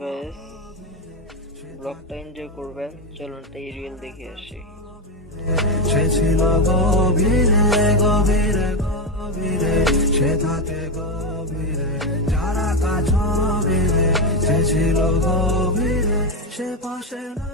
Guys, ব্লগটা enjoy করবেন। চলুন এই রিয়েল দেখে আসি। সে ছিল গভীরে গভীরে গভীরে, সে থাকে গভীরে, যারা কাছবিরে, সে ছিল গভীরে, সে পাশে না।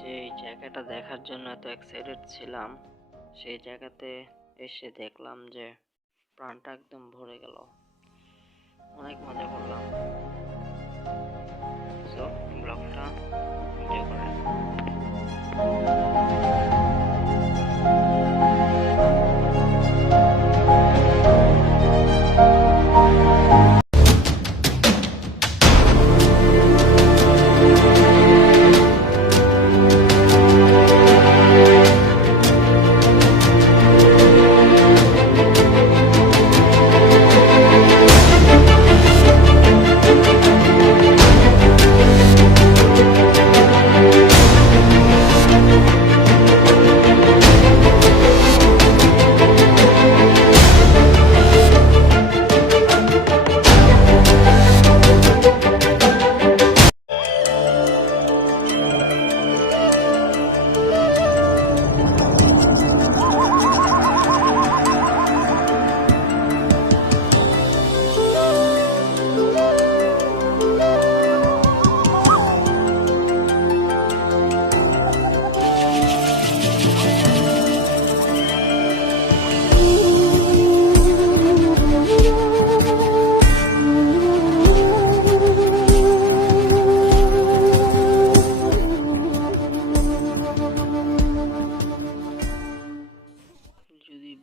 যে জায়গাটা দেখার জন্য এত এক্সাইটেড ছিলাম, সেই জায়গাতে এসে দেখলাম যে প্রাণটা একদম ভরে গেল। অনেক মজা করলাম। সো ব্লগটা এনজয় করেন।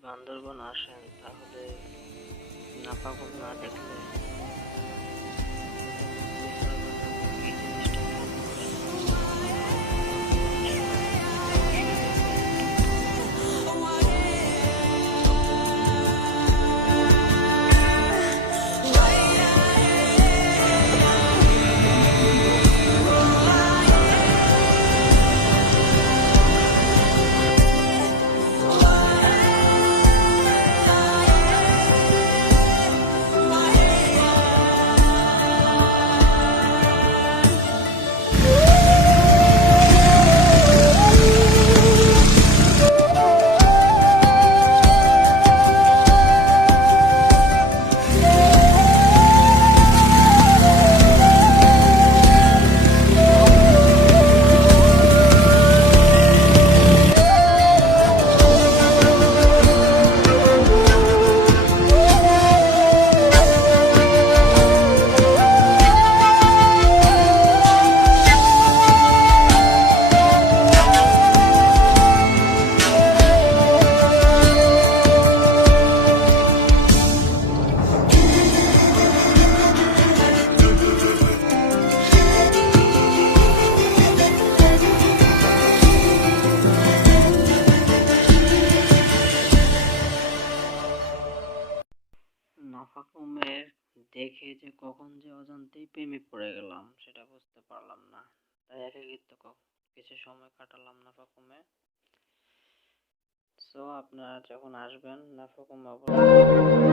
বান্দরবান আসেন তাহলে নাফাকুম না দেখলে এই জিনিসটা নাফাকুমের দেখে যে কখন যে অজান্তেই প্রেমে পড়ে গেলাম সেটা বুঝতে পারলাম না। তাই একাকিত্ব কিছু সময় কাটালাম নাফাকুমে। সো আপনারা যখন আসবেন নাফাকুম অবশ্যই